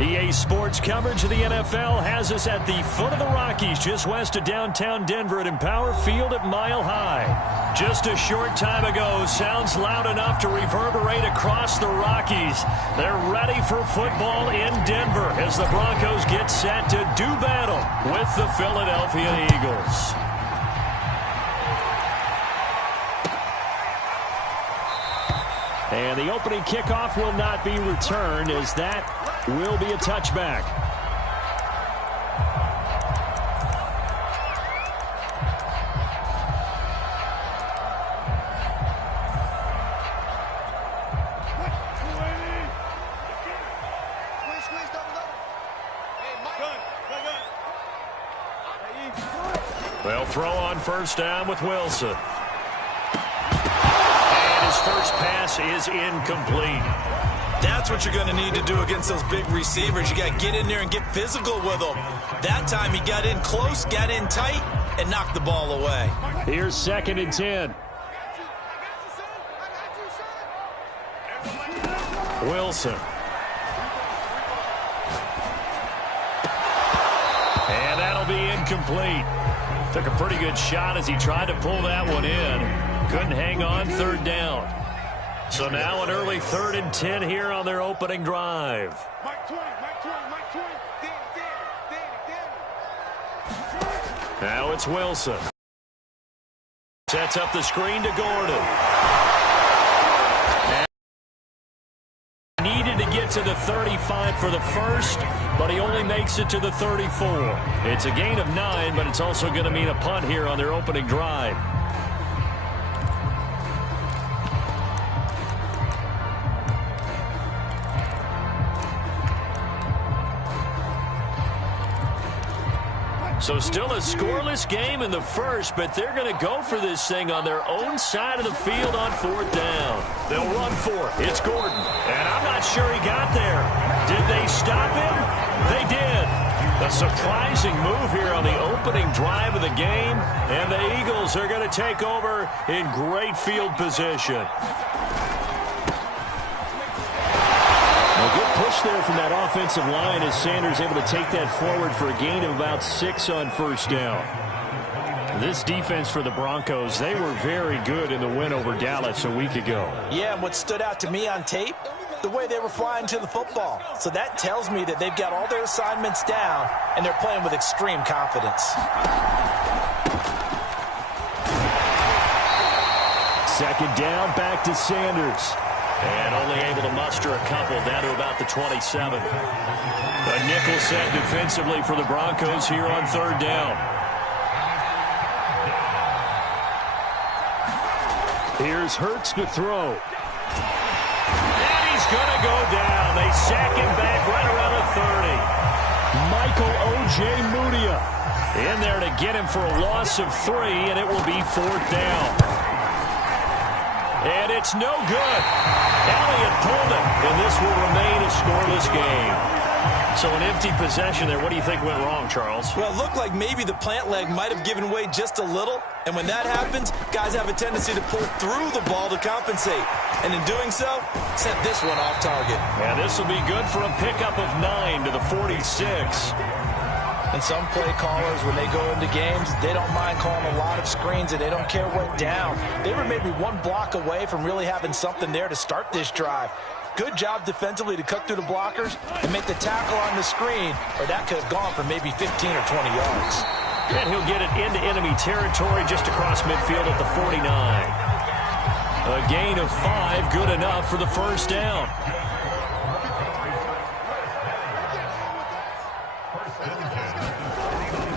EA Sports coverage of the NFL has us at the foot of the Rockies, just west of downtown Denver at Empower Field at Mile High. Just a short time ago, sounds loud enough to reverberate across the Rockies. They're ready for football in Denver as the Broncos get set to do battle with the Philadelphia Eagles. And the opening kickoff will not be returned, as that will be a touchback. They'll throw on first down with Wilson. His first pass is incomplete. That's what you're going to need to do against those big receivers. You got to get in there and get physical with them. That time he got in close, got in tight, and knocked the ball away. Here's 2nd and 10. Wilson. And that'll be incomplete. Took a pretty good shot as he tried to pull that one in. Couldn't hang on, 3rd down. So now an early 3rd and 10 here on their opening drive. Now it's Wilson. Sets up the screen to Gordon. And needed to get to the 35 for the first, but he only makes it to the 34. It's a gain of 9, but it's also going to mean a punt here on their opening drive. So still a scoreless game in the first, but they're going to go for this thing on their own side of the field on 4th down. They'll run for it. It's Gordon. And I'm not sure he got there. Did they stop him? They did. A surprising move here on the opening drive of the game. And the Eagles are going to take over in great field position. Good push there from that offensive line as Sanders able to take that forward for a gain of about 6 on first down. This defense for the Broncos, they were very good in the win over Dallas a week ago. Yeah, and what stood out to me on tape, the way they were flying to the football. So that tells me that they've got all their assignments down, and they're playing with extreme confidence. 2nd down, back to Sanders. And only able to muster a couple down to about the 27. A nickel set defensively for the Broncos here on 3rd down. Here's Hurts to throw. And he's going to go down. They sack him back right around the 30. Michael Ojemudia in there to get him for a loss of 3, and it will be 4th down. And it's no good. Elliott pulled it, and this will remain a scoreless game. So an empty possession there. What do you think went wrong, Charles? Well, it looked like maybe the plant leg might have given way just a little. And when that happens, guys have a tendency to pull through the ball to compensate. And in doing so, sent this one off target. And this will be good for a pickup of 9 to the 46. And some play callers, when they go into games, they don't mind calling a lot of screens, and they don't care what down. They were maybe one block away from really having something there to start this drive. Good job defensively to cut through the blockers and make the tackle on the screen, or that could have gone for maybe 15 or 20 yards. And he'll get it into enemy territory just across midfield at the 49. A gain of 5, good enough for the first down.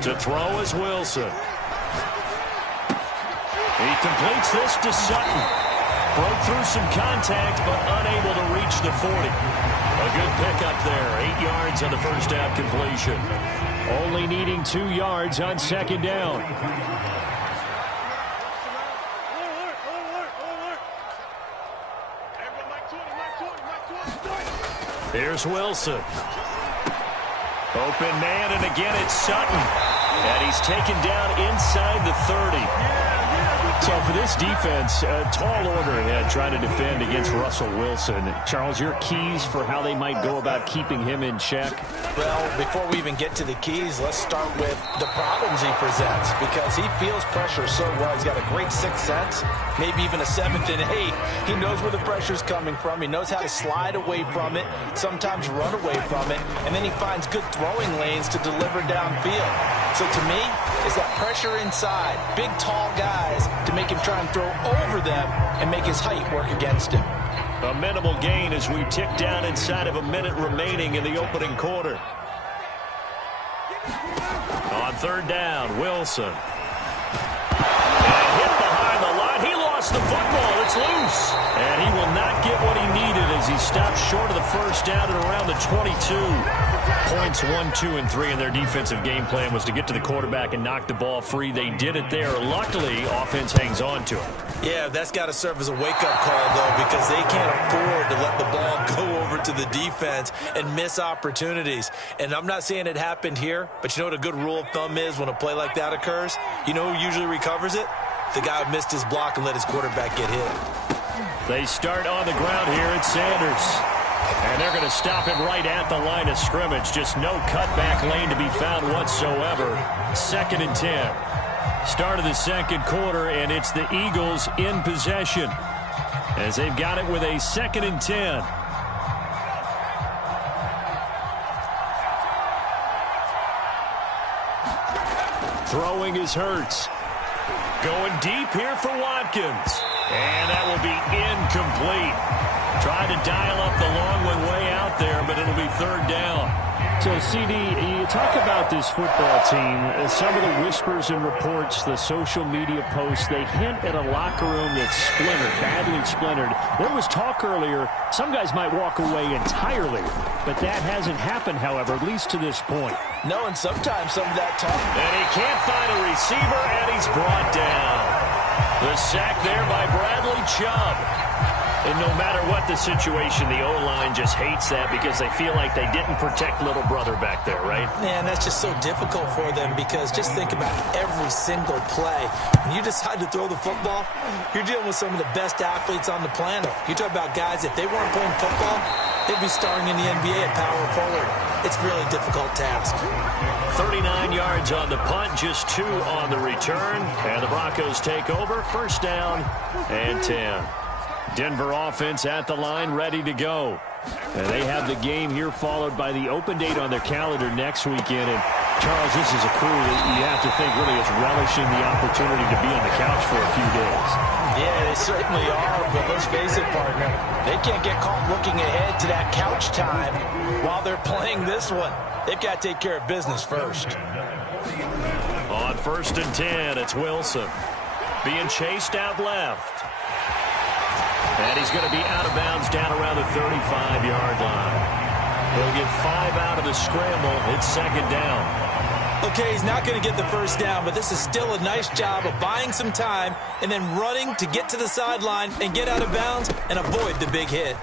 To throw is Wilson. He completes this to Sutton. Broke through some contact, but unable to reach the 40. A good pickup there. 8 yards on the first down completion. Only needing 2 yards on 2nd down. Here's Wilson. Open man, and again it's Sutton. And he's taken down inside the 30. So for this defense, a tall order ahead trying to defend against Russell Wilson. Charles, your keys for how they might go about keeping him in check? Well, before we even get to the keys, let's start with the problems he presents, because he feels pressure so well. He's got a great sixth sense, maybe even a seventh and eighth. He knows where the pressure's coming from. He knows how to slide away from it, sometimes run away from it, and then he finds good throwing lanes to deliver downfield. So to me, it's that pressure inside, big, tall guys to make him try and throw over them and make his height work against him. A minimal gain as we tick down inside of a minute remaining in the opening quarter. On third down, Wilson. And hit behind the line. He lost the football. It's loose. And he will not get what he needed as he stopped short of the first down at around the 22. Points 1, 2, and 3 in their defensive game plan was to get to the quarterback and knock the ball free. They did it there. Luckily, offense hangs on to it. Yeah, that's got to serve as a wake-up call, though, because they can't afford to let the ball go over to the defense and miss opportunities. And I'm not saying it happened here, but you know what a good rule of thumb is when a play like that occurs? You know who usually recovers it? The guy who missed his block and let his quarterback get hit. They start on the ground here at Sanders. And they're going to stop him right at the line of scrimmage. Just no cutback lane to be found whatsoever. 2nd and 10. Start of the second quarter, and it's the Eagles in possession as they've got it with a 2nd and 10. Throwing is Hurts. Going deep here for Watkins. And that will be incomplete. Tried to dial up the long one way out there, but it'll be third down. So, CD, you talk about this football team, some of the whispers and reports, the social media posts, they hint at a locker room that's splintered, badly splintered. There was talk earlier, some guys might walk away entirely, but that hasn't happened, however, at least to this point. No, and sometimes some of that talk. And he can't find a receiver, and he's brought down. The sack there by Bradley Chubb. And no matter what the situation, the O-line just hates that because they feel like they didn't protect little brother back there, right? Man, that's just so difficult for them because just think about every single play. When you decide to throw the football, you're dealing with some of the best athletes on the planet. You talk about guys, if they weren't playing football, they'd be starring in the NBA at power forward. It's a really difficult task. 39 yards on the punt, just 2 on the return. And the Broncos take over, first down and 10. Denver offense at the line, ready to go. And they have the game here followed by the open date on their calendar next weekend. And, Charles, this is a crew that you have to think really is relishing the opportunity to be on the couch for a few days. Yeah, they certainly are, but let's face it, partner. They can't get caught looking ahead to that couch time while they're playing this one. They've got to take care of business first. On 1st and 10, it's Wilson. Being chased out left. And he's going to be out of bounds down around the 35-yard line. He'll get 5 out of the scramble. It's 2nd down. Okay, he's not going to get the first down, but this is still a nice job of buying some time and then running to get to the sideline and get out of bounds and avoid the big hit.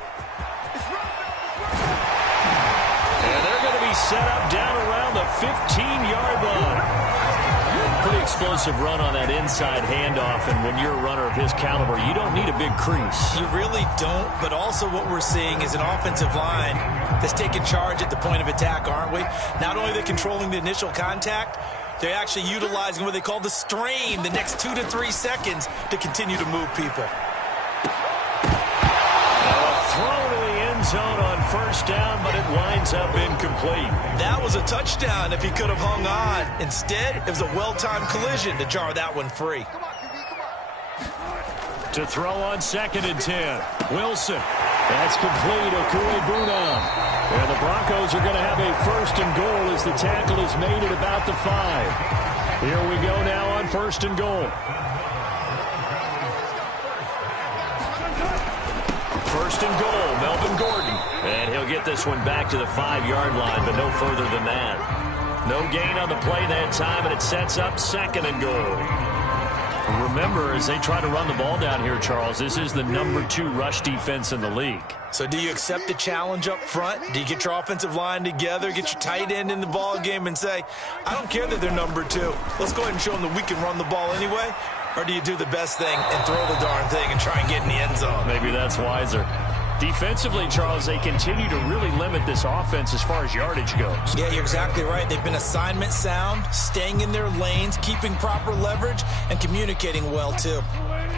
And they're going to be set up down around the 15-yard line. Pretty explosive run on that inside handoff, and when you're a runner of his caliber, you don't need a big crease. You really don't, but also what we're seeing is an offensive line that's taking charge at the point of attack, aren't we? Not only are they controlling the initial contact, they're actually utilizing what they call the strain, the next 2 to 3 seconds to continue to move people. Throw to the end zone on first down, but it winds up incomplete. That was a touchdown if he could have hung on. Instead, it was a well-timed collision to jar that one free. To throw on 2nd and 10. Wilson. That's complete. Okuegbunam. And the Broncos are going to have a 1st and goal as the tackle is made at about the 5. Here we go now on 1st and goal. 1st and goal, Melvin Gordon. And he'll get this one back to the 5-yard line, but no further than that. No gain on the play that time, and it sets up 2nd and goal. Remember, as they try to run the ball down here, Charles, this is the number 2 rush defense in the league. So do you accept the challenge up front? Do you get your offensive line together, get your tight end in the ball game and say, I don't care that they're number 2. Let's go ahead and show them that we can run the ball anyway? or do you do the best thing and throw the darn thing and try and get in the end zone? Maybe that's wiser. Defensively, Charles, they continue to really limit this offense as far as yardage goes. Yeah, you're exactly right. They've been assignment sound, staying in their lanes, keeping proper leverage, and communicating well, too.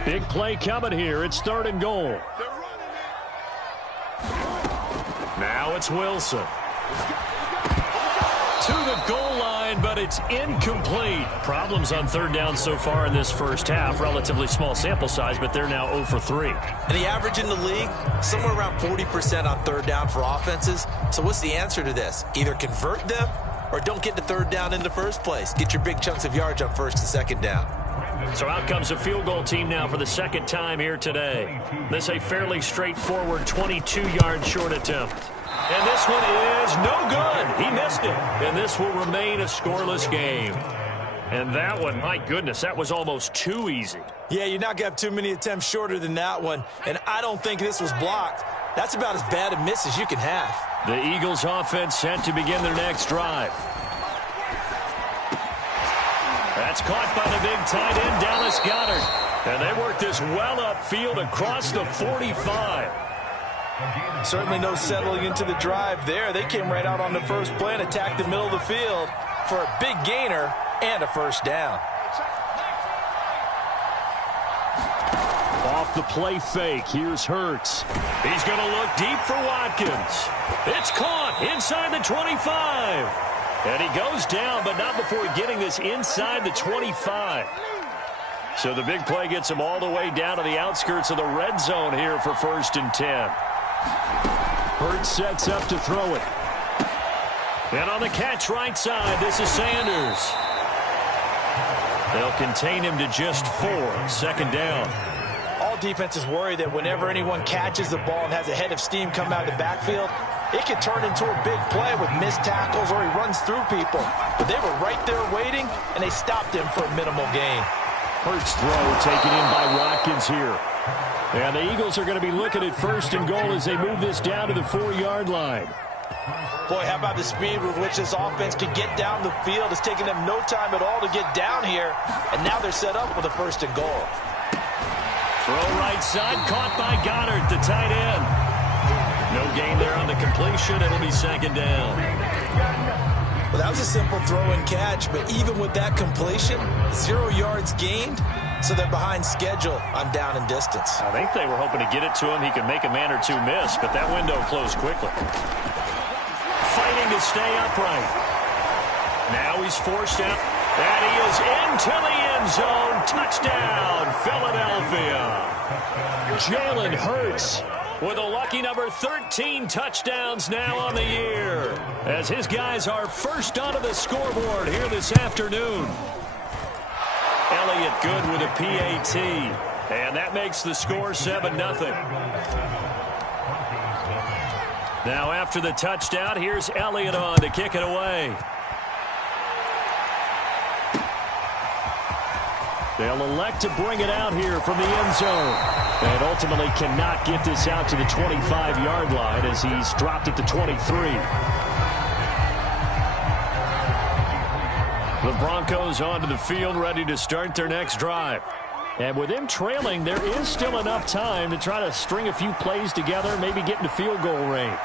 Big play coming here. It's 3rd and goal. Now it's Wilson. To the goal line, but it's incomplete. Problems on 3rd down so far in this first half. Relatively small sample size, but they're now 0 for 3. And the average in the league, somewhere around 40% on 3rd down for offenses. So what's the answer to this? Either convert them or don't get to 3rd down in the first place. Get your big chunks of yards on 1st and 2nd down. So out comes a field goal team now for the 2nd time here today. This a fairly straightforward 22-yard short attempt. And this one is no good. He missed it. And this will remain a scoreless game. And that one, my goodness, that was almost too easy. Yeah, you're not going to have too many attempts shorter than that one. And I don't think this was blocked. That's about as bad a miss as you can have. The Eagles offense set to begin their next drive. That's caught by the big tight end, Dallas Goedert. And they work this well upfield across the 45. Certainly no settling into the drive there. They came right out on the first play and attacked the middle of the field for a big gainer and a 1st down. Off the play fake, here's Hurts. He's going to look deep for Watkins. It's caught inside the 25. And he goes down, but not before getting this inside the 25. So the big play gets him all the way down to the outskirts of the red zone here for 1st and 10. Hurts sets up to throw it. And on the catch right side, this is Sanders. They'll contain him to just 4. 2nd down. All defenses worry that whenever anyone catches the ball and has a head of steam come out of the backfield, it can turn into a big play with missed tackles or he runs through people. But they were right there waiting, and they stopped him for a minimal gain. Hurts throw taken in by Watkins here. And the Eagles are going to be looking at 1st and goal as they move this down to the 4-yard line. Boy, how about the speed with which this offense can get down the field? It's taking them no time at all to get down here. And now they're set up with a 1st and goal. Throw right side, caught by Goddard, the tight end. No gain there on the completion. It'll be 2nd down. Well, that was a simple throw and catch, but even with that completion, 0 yards gained, so they're behind schedule on down and distance. I think they were hoping to get it to him. He could make a man or two miss, but that window closed quickly. Fighting to stay upright. Now he's forced out, and he is into the end zone. Touchdown, Philadelphia. Jalen Hurts with a lucky number 13 touchdowns now on the year, as his guys are first onto the scoreboard here this afternoon. Elliott good with a PAT, and that makes the score 7-0. Now after the touchdown, here's Elliott on to kick it away. They'll elect to bring it out here from the end zone. And ultimately cannot get this out to the 25-yard line as he's dropped at the 23. The Broncos onto the field, ready to start their next drive. And with them trailing, there is still enough time to try to string a few plays together, maybe get into field goal range.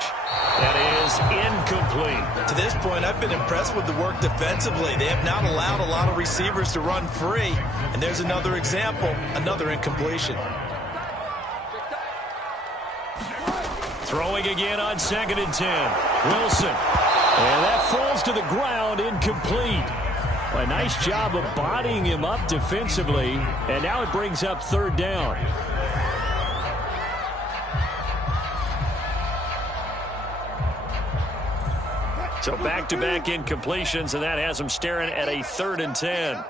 That is incomplete. To this point, I've been impressed with the work defensively. They have not allowed a lot of receivers to run free. And there's another example, another incompletion. Throwing again on 2nd and 10. Wilson. And that falls to the ground, incomplete. A nice job of bodying him up defensively, and now it brings up 3rd down. So back-to-back incompletions, and that has him staring at a 3rd and 10.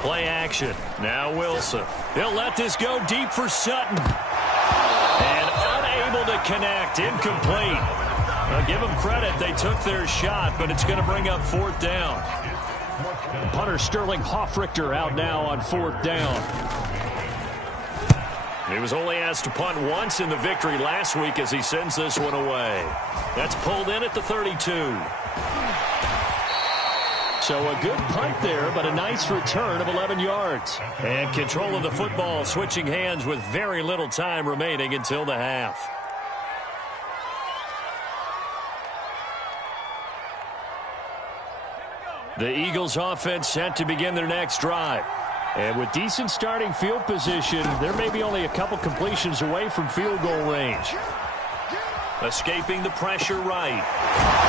Play action. Now Wilson. He'll let this go deep for Sutton. And unable to connect. Incomplete. I'll give them credit. They took their shot, but it's going to bring up 4th down. Punter Sterling Hoffrichter out now on 4th down. He was only asked to punt once in the victory last week as he sends this one away. That's pulled in at the 32. So a good punt there, but a nice return of 11 yards. And control of the football, switching hands with very little time remaining until the half. The Eagles offense set to begin their next drive. And with decent starting field position, there may be only a couple completions away from field goal range. Escaping the pressure right.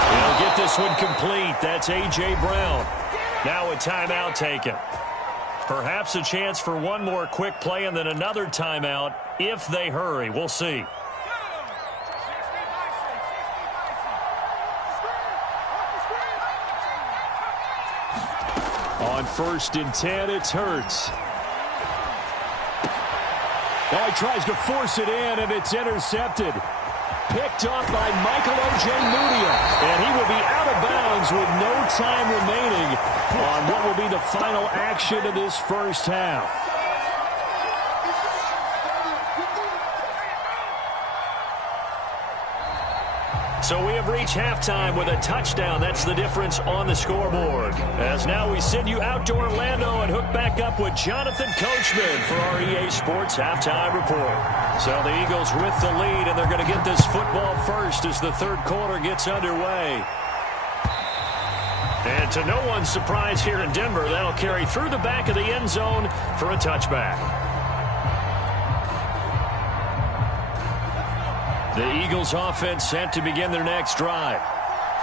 He'll get this one complete. That's A.J. Brown. Now a timeout taken. Perhaps a chance for one more quick play and then another timeout if they hurry. We'll see. On 1st and 10, it's Hurts. Now he tries to force it in, and it's intercepted. Picked off by Michael Ojemudia. And he will be out of bounds with no time remaining on what will be the final action of this first half. So we have reached halftime with a touchdown. That's the difference on the scoreboard. As now we send you out to Orlando and hook back up with Jonathan Coachman for our EA Sports Halftime Report. So the Eagles with the lead, and they're going to get this football first as the third quarter gets underway. And to no one's surprise here in Denver, that'll carry through the back of the end zone for a touchback. The Eagles offense set to begin their next drive.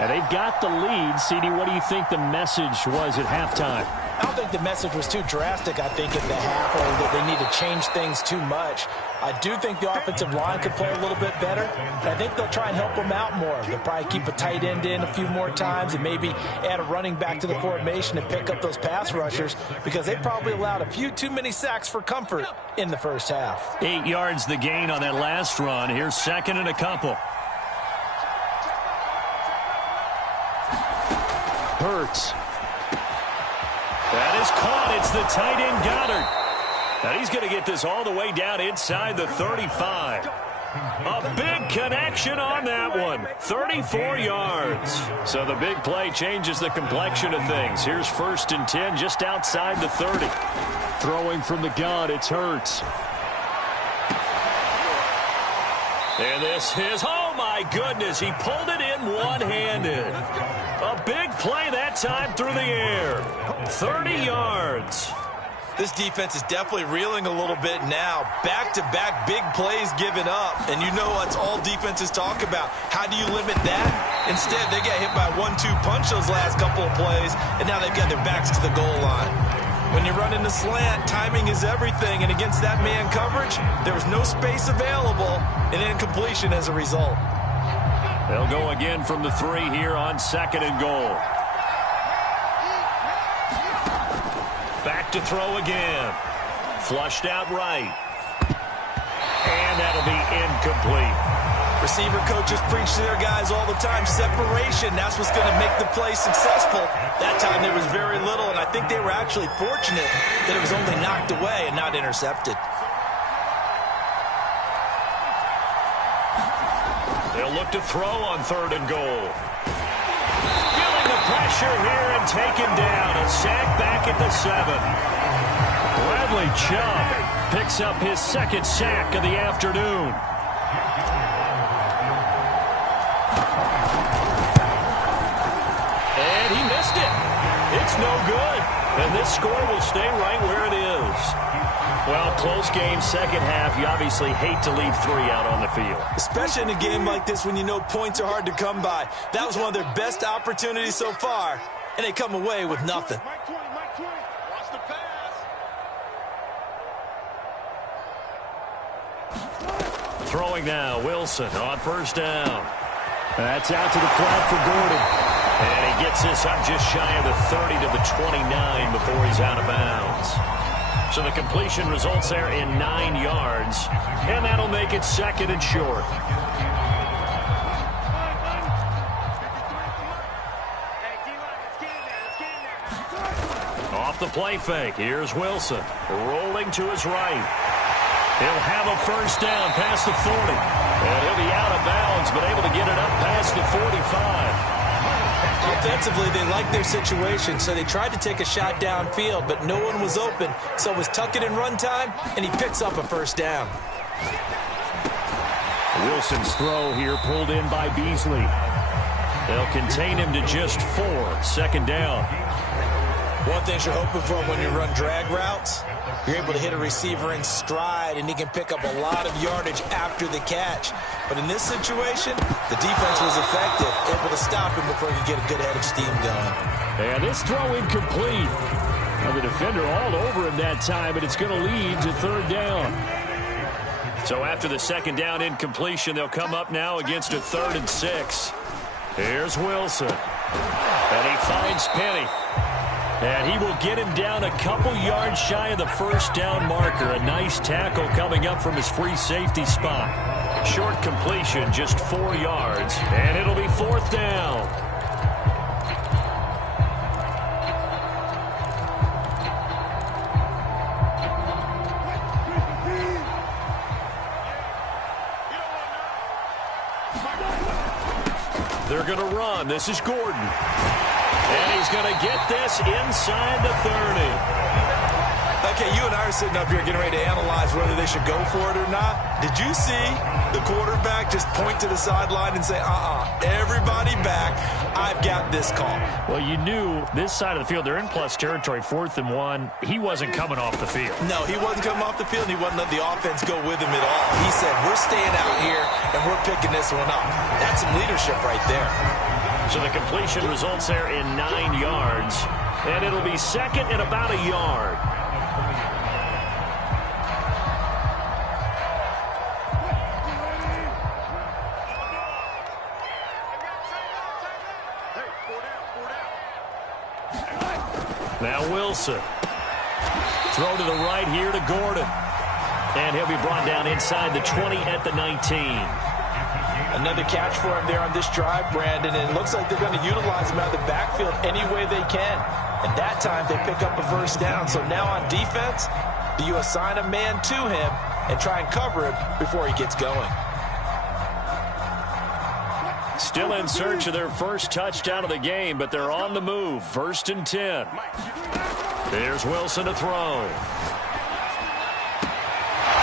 And they've got the lead. CD, what do you think the message was at halftime? I don't think the message was too drastic, I think, at the half, or that they need to change things too much. I do think the offensive line could play a little bit better. And I think they'll try and help them out more. They'll probably keep a tight end in a few more times and maybe add a running back to the formation and pick up those pass rushers, because they probably allowed a few too many sacks for comfort in the first half. 8 yards the gain on that last run. Here's 2nd and a couple. Hurts. That is caught. It's the tight end Goddard. And he's going to get this all the way down inside the 35. A big connection on that one. 34 yards. So the big play changes the complexion of things. Here's 1st and 10 just outside the 30. Throwing from the gun, it's Hurts. And this is, oh my goodness, he pulled it in one-handed. A big play that time through the air. 30 yards. This defense is definitely reeling a little bit now. Back-to-back big plays given up. And you know that's all defenses talk about. How do you limit that? Instead, they got hit by a 1-2 punch those last couple of plays, and now they've got their backs to the goal line. When you're running the slant, timing is everything, and against that man coverage, there was no space available, and incompletion as a result. They'll go again from the 3 here on 2nd and goal. Back to throw again. Flushed out right. And that'll be incomplete. Receiver coaches preach to their guys all the time. Separation, that's what's going to make the play successful. That time there was very little, and I think they were actually fortunate that it was only knocked away and not intercepted. They'll look to throw on 3rd and goal. Feeling the pressure here and taken down. A sack back at the 7. Bradley Chubb picks up his 2nd sack of the afternoon. And he missed it. It's no good. And this score will stay right where it is. Well, close game, second half. You obviously hate to leave 3 out on the field. Especially in a game like this when you know points are hard to come by. That was one of their best opportunities so far, and they come away with nothing. Throwing now, Wilson on 1st down. That's out to the flat for Gordon. And he gets this up just shy of the 30 to the 29 before he's out of bounds. So the completion results there in 9 yards, and that'll make it 2nd and short. Off the play fake, here's Wilson, rolling to his right. He'll have a 1st down past the 40, and he'll be out of bounds, but able to get it up past the 45. Offensively, they liked their situation, so they tried to take a shot downfield, but no one was open. So it was tuck it and run time, and he picks up a first down. Wilson's throw here pulled in by Beasley. They'll contain him to just 4. Second down. One thing you're hoping for when you run drag routes, you're able to hit a receiver in stride, and he can pick up a lot of yardage after the catch. But in this situation, the defense was effective, able to stop him before he could get a good head of steam going. And this throw incomplete. Well, the defender all over him that time, and it's going to lead to third down. So after the second down incompletion, they'll come up now against a 3rd and 6. Here's Wilson. And he finds Penny. And he will get him down a couple yards shy of the first down marker. A nice tackle coming up from his free safety spot. Short completion, just 4 yards. And it'll be 4th down. They're going to run. This is Gordon. And he's going to get this inside the 30. Okay, you and I are sitting up here getting ready to analyze whether they should go for it or not. Did you see the quarterback just point to the sideline and say, everybody back, I've got this call? Well, you knew this side of the field, they're in plus territory, 4th and 1. He wasn't coming off the field. No, he wasn't coming off the field. He wasn't letting the offense go with him at all. He said, we're staying out here, and we're picking this one up. That's some leadership right there. So the completion results there in 9 yards. And it'll be second and about a yard. Now Wilson. Throw to the right here to Gordon. And he'll be brought down inside the 20 at the 19. Another catch for him there on this drive, Brandon, and it looks like they're going to utilize him out of the backfield any way they can. And that time they pick up a first down. So now on defense, do you assign a man to him and try and cover him before he gets going? Still in search of their first touchdown of the game, but they're on the move. 1st and 10. There's Wilson to throw.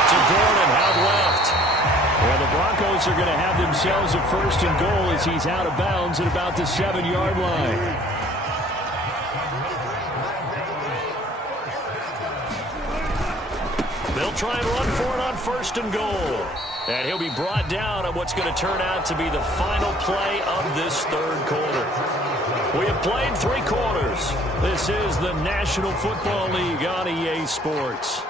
To Gordon, out left. Well, the Broncos are going to have themselves a 1st and goal as he's out of bounds at about the 7-yard line. They'll try and run for it on 1st and goal. And he'll be brought down on what's going to turn out to be the final play of this 3rd quarter. We have played 3 quarters. This is the National Football League on EA Sports.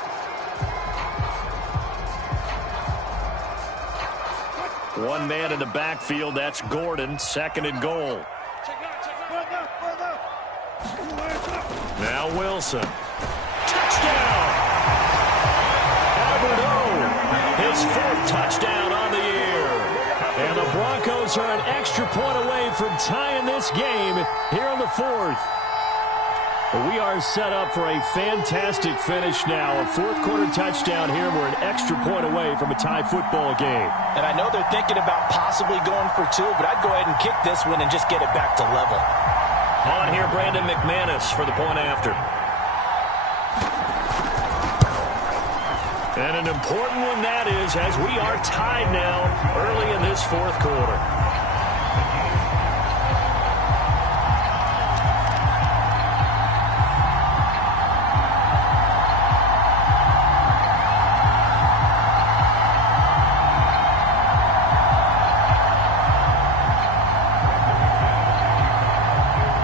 One man in the backfield, that's Gordon, 2nd and goal. Now Wilson. Touchdown! His 4th touchdown on the year. And the Broncos are an extra point away from tying this game here in the 4th. We are set up for a fantastic finish now. A 4th quarter touchdown here. We're an extra point away from a tie football game. And I know they're thinking about possibly going for 2, but I'd go ahead and kick this one and just get it back to level. On here, Brandon McManus for the point after. And an important one that is, as we are tied now early in this 4th quarter.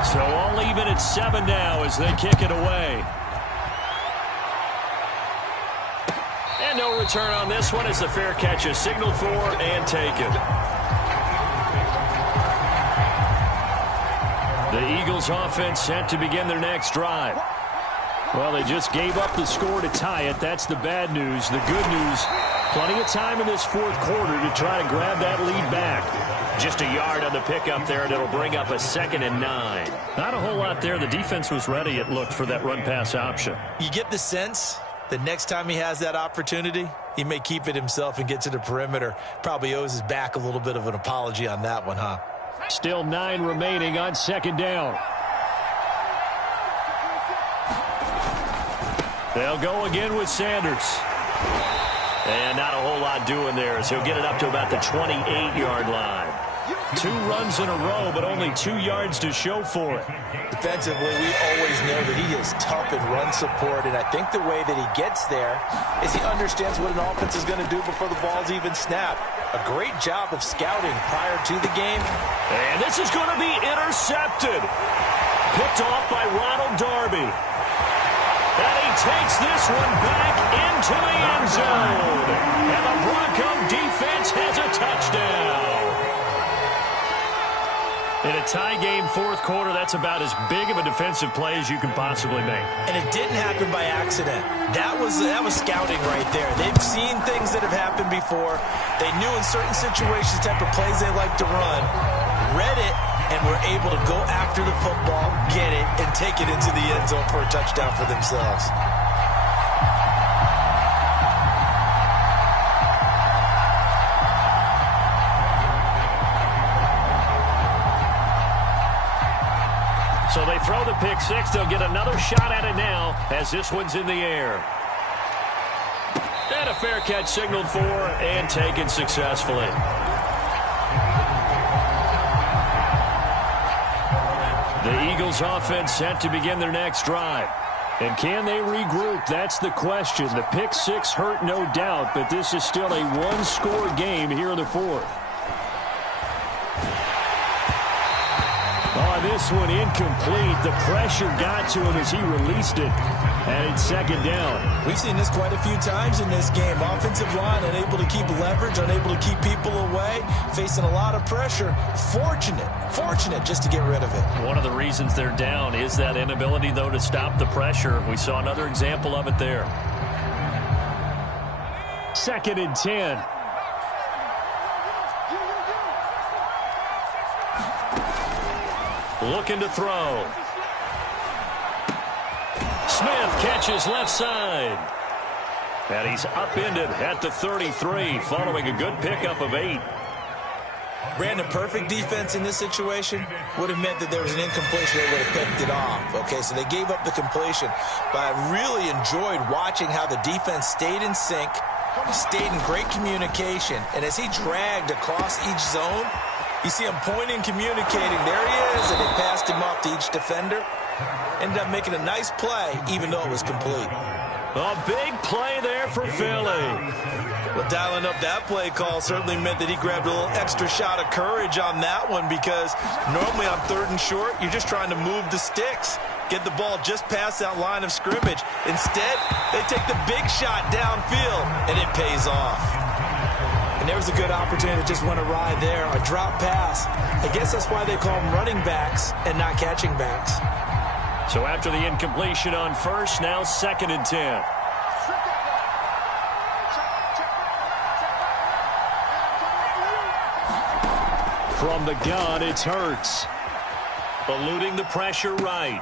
So all even at 7 now as they kick it away. And no return on this one as the fair catch is signaled for and taken. The Eagles offense set to begin their next drive. Well, they just gave up the score to tie it. That's the bad news. The good news, plenty of time in this 4th quarter to try to grab that lead back. Just a yard on the pickup there, and it'll bring up a 2nd and 9. Not a whole lot there. The defense was ready, it looked, for that run-pass option. You get the sense that next time he has that opportunity, he may keep it himself and get to the perimeter. Probably owes his back a little bit of an apology on that one, huh? Still 9 remaining on second down. They'll go again with Sanders. And not a whole lot doing there as he'll get it up to about the 28-yard line. 2 runs in a row, but only 2 yards to show for it. Defensively, we always know that he is tough in run support, and I think the way that he gets there is he understands what an offense is going to do before the ball's even snapped. A great job of scouting prior to the game. And this is going to be intercepted. Picked off by Ronald Darby. And he takes this one back into the end zone. And the Bronco defense has a touchdown. In a tie game fourth quarter, that's about as big of a defensive play as you can possibly make. And it didn't happen by accident. That was scouting right there. They've seen things that have happened before. They knew in certain situations the type of plays they like to run, read it, and were able to go after the football, get it, and take it into the end zone for a touchdown for themselves. So they throw the pick six. They'll get another shot at it now as this one's in the air. And a fair catch signaled for and taken successfully. The Eagles offense set to begin their next drive. And can they regroup? That's the question. The pick six hurt, no doubt, but this is still a one-score game here in the fourth. Oh, this one incomplete. The pressure got to him as he released it. And it's second down. We've seen this quite a few times in this game. Offensive line unable to keep leverage, unable to keep people away, facing a lot of pressure. Fortunate just to get rid of it. One of the reasons they're down is that inability, though, to stop the pressure. We saw another example of it there. 2nd and 10. Looking to throw. Smith catches left side. And he's upended at the 33, following a good pickup of 8. Ran a perfect defense in this situation. Would have meant that there was an incompletion. They would have picked it off. Okay, so they gave up the completion. But I really enjoyed watching how the defense stayed in sync, stayed in great communication. And as he dragged across each zone, you see him pointing, communicating. There he is, and they passed him off to each defender. Ended up making a nice play, even though it was complete. A big play there for Philly. Well, dialing up that play call certainly meant that he grabbed a little extra shot of courage on that one, because normally on 3rd and short, you're just trying to move the sticks, get the ball just past that line of scrimmage. Instead, they take the big shot downfield, and it pays off. And there was a good opportunity that just went awry there, a drop pass. I guess that's why they call them running backs and not catching backs. So after the incompletion on first, now 2nd and 10. From the gun, it's Hurts. Eluding the pressure right.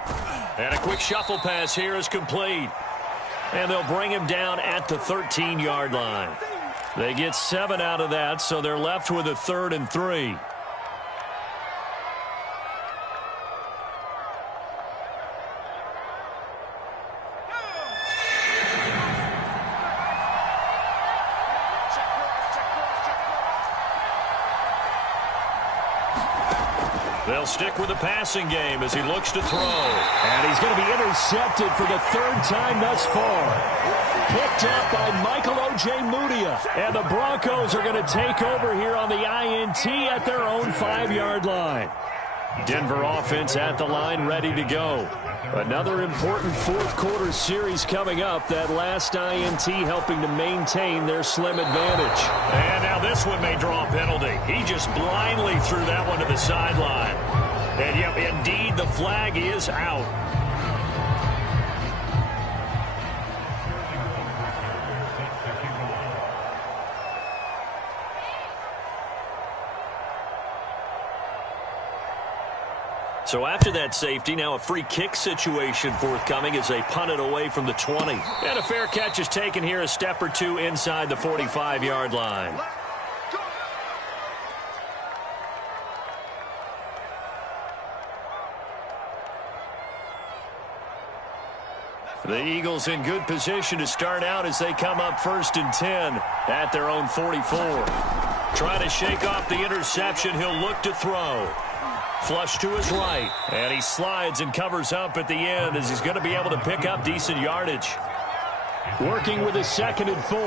And a quick shuffle pass here is complete. And they'll bring him down at the 13-yard line. They get 7 out of that, so they're left with a 3rd and 3. They'll stick with the passing game as he looks to throw. And he's going to be intercepted for the 3rd time thus far. Picked up by Michael Ojemudia. And the Broncos are going to take over here on the INT at their own 5-yard line. Denver offense at the line, ready to go. Another important fourth quarter series coming up. That last INT helping to maintain their slim advantage. And now this one may draw a penalty. He just blindly threw that one to the sideline. And yep, indeed, the flag is out. So after that safety, now a free kick situation forthcoming as they punt it away from the 20. And a fair catch is taken here, a step or two inside the 45-yard line. The Eagles in good position to start out as they come up 1st and 10 at their own 44. Trying to shake off the interception. He'll look to throw. Flush to his right. And he slides and covers up at the end as he's going to be able to pick up decent yardage. Working with a 2nd and 4.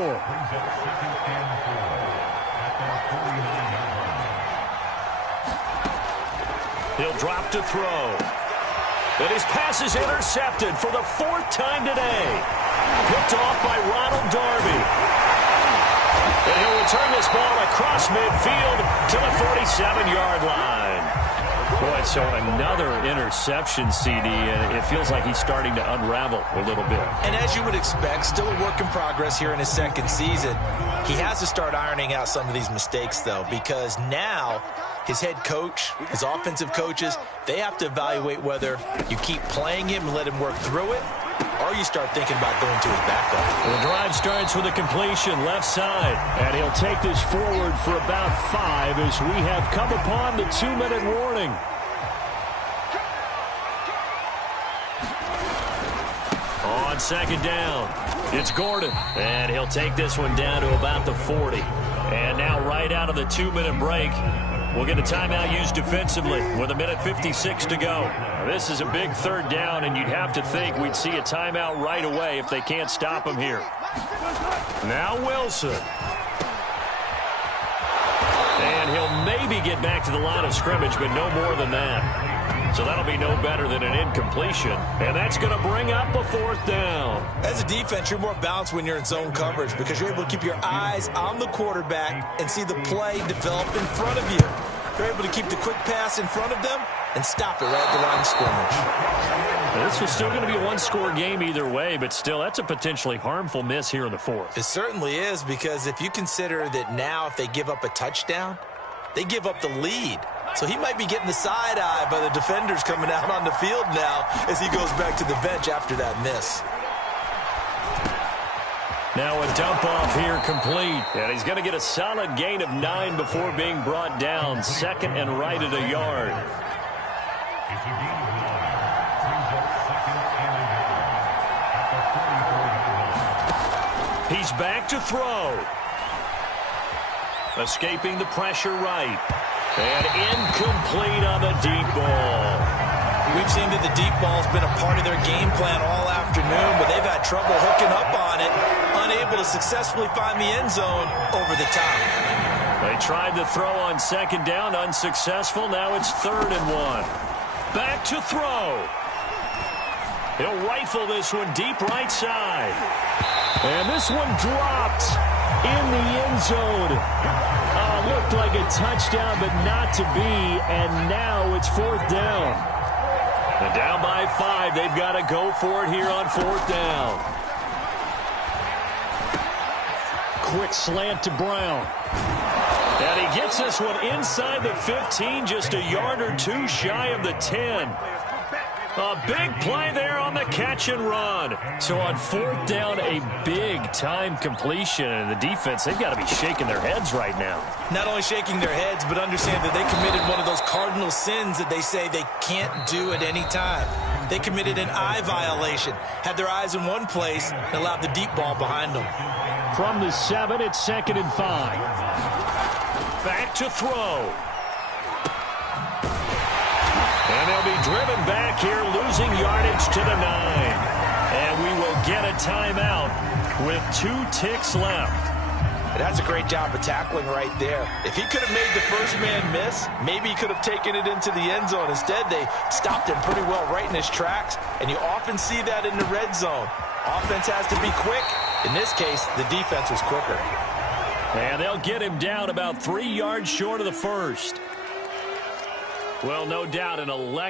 He'll drop to throw. And his pass is intercepted for the 4th time today. Picked off by Ronald Darby. And he'll return this ball across midfield to the 47-yard line. Boy, so another interception, CD, and it feels like he's starting to unravel a little bit. And as you would expect, still a work in progress here in his 2nd season. He has to start ironing out some of these mistakes, though, because now his head coach, his offensive coaches, they have to evaluate whether you keep playing him and let him work through it, or you start thinking about going to his backup. The drive starts with a completion left side, and he'll take this forward for about 5 as we have come upon the 2-minute warning. On 2nd down, it's Gordon, and he'll take this one down to about the 40. And now right out of the 2-minute break, we'll get a timeout used defensively with 1:56 to go. This is a big 3rd down, and you'd have to think we'd see a timeout right away if they can't stop him here. Now Wilson. And he'll maybe get back to the line of scrimmage, but no more than that. So that'll be no better than an incompletion. And that's going to bring up a 4th down. As a defense, you're more balanced when you're in zone coverage because you're able to keep your eyes on the quarterback and see the play develop in front of you. You're able to keep the quick pass in front of them and stop it right at the line of scrimmage. This was still going to be a 1-score game either way, but still, that's a potentially harmful miss here in the 4th. It certainly is, because if you consider that now if they give up a touchdown, they give up the lead. So he might be getting the side eye by the defenders coming out on the field now as he goes back to the bench after that miss. Now a dump off here complete. And he's going to get a solid gain of 9 before being brought down. 2nd and right at a yard. He's back to throw. Escaping the pressure right. And incomplete on the deep ball. We've seen that the deep ball's been a part of their game plan all afternoon, but they've had trouble hooking up on it, unable to successfully find the end zone over the top. They tried the throw on 2nd down, unsuccessful. Now it's 3rd and 1. Back to throw. He'll rifle this one deep right side. And this one dropped in the end zone. Looked like a touchdown, but not to be, and now it's 4th down. And down by 5, they've got to go for it here on 4th down. Quick slant to Brown. And he gets this one inside the 15, just a yard or 2 shy of the 10. A big play there on the catch and run. So on 4th down, a big-time completion. And the defense, they've got to be shaking their heads right now. Not only shaking their heads, but understand that they committed one of those cardinal sins that they say they can't do at any time. They committed an eye violation, had their eyes in one place, and allowed the deep ball behind them. From the 7, it's 2nd and 5. Back to throw. And they'll be driven back here, losing yardage to the 9. And we will get a timeout with 2 ticks left. That's a great job of tackling right there. If he could have made the first man miss, maybe he could have taken it into the end zone. Instead, they stopped him pretty well right in his tracks, and you often see that in the red zone. Offense has to be quick. In this case, the defense was quicker. And they'll get him down about 3 yards short of the first. Well, no doubt an electric